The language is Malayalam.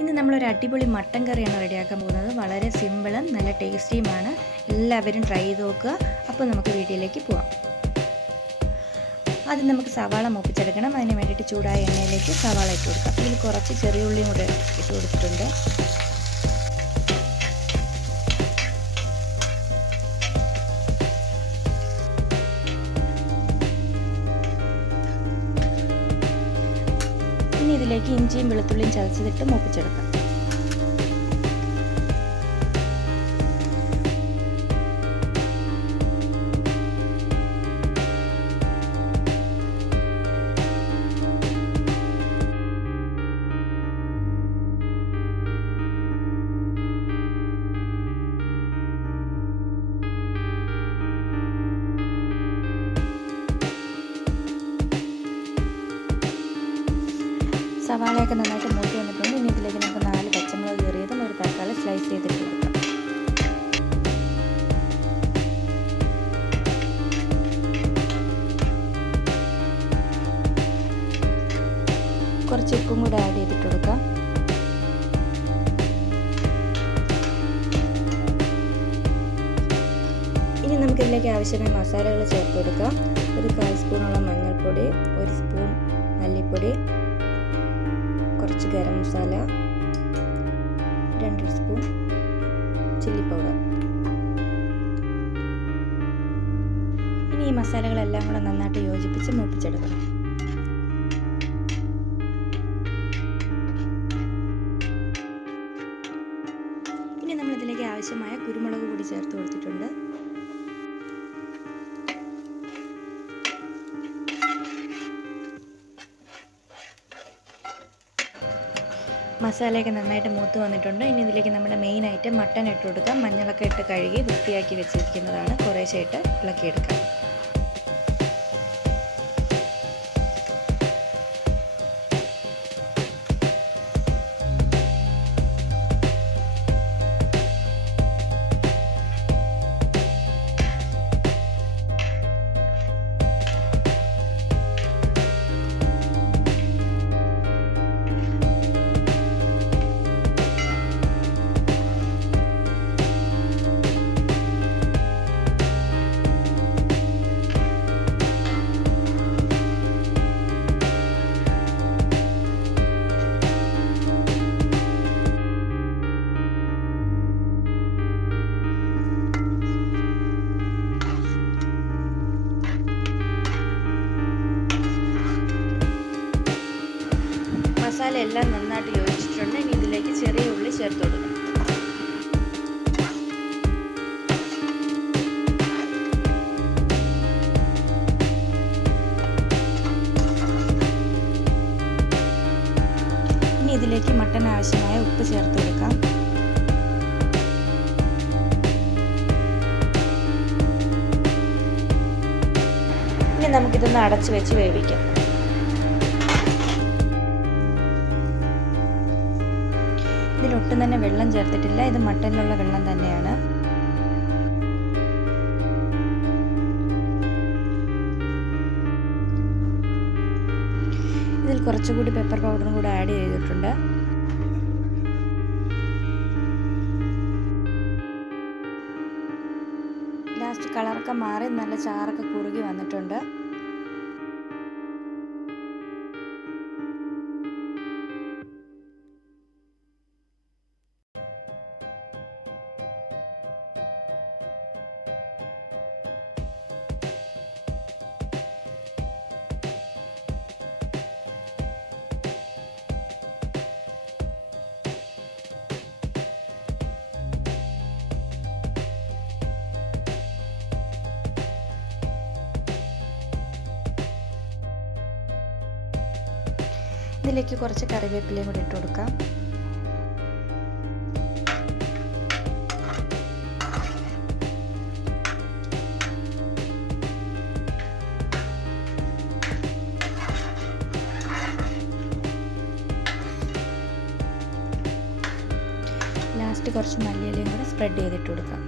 ഇന്ന് നമ്മളൊരു അടിപൊളി മട്ടൻ കറിയാണ് റെഡിയാക്കാൻ പോകുന്നത്. വളരെ സിമ്പിളും നല്ല ടേസ്റ്റിയുമാണ്. എല്ലാവരും ട്രൈ ചെയ്ത് നോക്കുക. അപ്പോൾ നമുക്ക് വീഡിയോയിലേക്ക് പോവാം. ആദ്യം നമുക്ക് സവാള മൂപ്പിച്ചെടുക്കണം. അതിന് വേണ്ടിയിട്ട് ചൂടായ എണ്ണയിലേക്ക് സവാള ഇട്ട് കൊടുക്കാം. ഇതിൽ കുറച്ച് ചെറിയ ഉള്ളിയും കൂടെ ഇട്ട് കൊടുത്തിട്ടുണ്ട്. ഇനി ഇതിലേക്ക് ഇഞ്ചിയും വെളുത്തുള്ളിയും ചതച്ചതിട്ട് മൂപ്പിച്ചെടുക്കാം. സവാളയൊക്കെ നന്നായിട്ട് മൂട്ടി വന്നിട്ടുണ്ട്. ഇനി ഇതിലേക്ക് നമുക്ക് 4 പച്ചമുളക് കീറിയതും ഒരു തക്കാളി സ്ലൈസ് ചെയ്തിട്ട് കൊടുക്കാം. കുറച്ച് ഉപ്പും കൂടെ ആഡ് ചെയ്തിട്ട് കൊടുക്കാം. ഇനി നമുക്കിതിലേക്ക് ആവശ്യമായ മസാലകൾ ചേർത്ത് കൊടുക്കാം. ഒരു 1/4 സ്പൂണോളം മഞ്ഞൾപ്പൊടി, 1 സ്പൂൺ മല്ലിപ്പൊടി, കുറച്ച് garam masala, 2 spoon chilli powder. ഇനി ഈ മസാലകളെല്ലാം കൂടെ നന്നായിട്ട് യോജിപ്പിച്ച് മൂപ്പിച്ചെടുക്കണം. ഇനി നമ്മൾ ഇതിലേക്ക് ആവശ്യമായ കുരുമുളക് പൊടി ചേർത്ത് കൊടുത്തിട്ടുണ്ട്. മസാലയൊക്കെ നന്നായിട്ട് മൂത്ത് വന്നിട്ടുണ്ട്. ഇനി ഇതിലേക്ക് നമ്മുടെ മെയിൻ ഐറ്റം മട്ടൻ ഇട്ട് കൊടുക്കാം. മഞ്ഞളൊക്കെ ഇട്ട് കഴുകി വൃത്തിയാക്കി വെച്ചിരിക്കുന്നതാണ്. കുറേശ്ശായിട്ട് ഇളക്കിയെടുക്കാം. മസാല എല്ലാം നന്നായിട്ട് യോജിച്ചിട്ടുണ്ട്. ഇനി ഇതിലേക്ക് ചെറിയ ഉള്ളി ചേർത്ത് കൊടുക്കണം. ഇനി ഇതിലേക്ക് മട്ടൻ ആവശ്യമായ ഉപ്പ് ചേർത്ത് കൊടുക്കാം. ഇനി നമുക്കിതൊന്ന് അടച്ചു വെച്ച് വേവിക്കാം. ഇതിലൊട്ടും തന്നെ വെള്ളം ചേർത്തിട്ടില്ല. ഇത് മട്ടനിലുള്ള വെള്ളം തന്നെയാണ്. ഇതിൽ കുറച്ചുകൂടി പെപ്പർ പൗഡറും കൂടെ ആഡ് ചെയ്തിട്ടുണ്ട്. ലാസ്റ്റ് കളറൊക്കെ മാറി നല്ല ചാറൊക്കെ കുറുകി വന്നിട്ടുണ്ട്. ഇതിലേക്ക് കുറച്ച് കറിവേപ്പിലയും കൂടി ഇട്ട് കൊടുക്കാം. ലാസ്റ്റ് കുറച്ച് മല്ലിയിലയും കൂടെ സ്പ്രെഡ് ചെയ്തിട്ട് കൊടുക്കാം.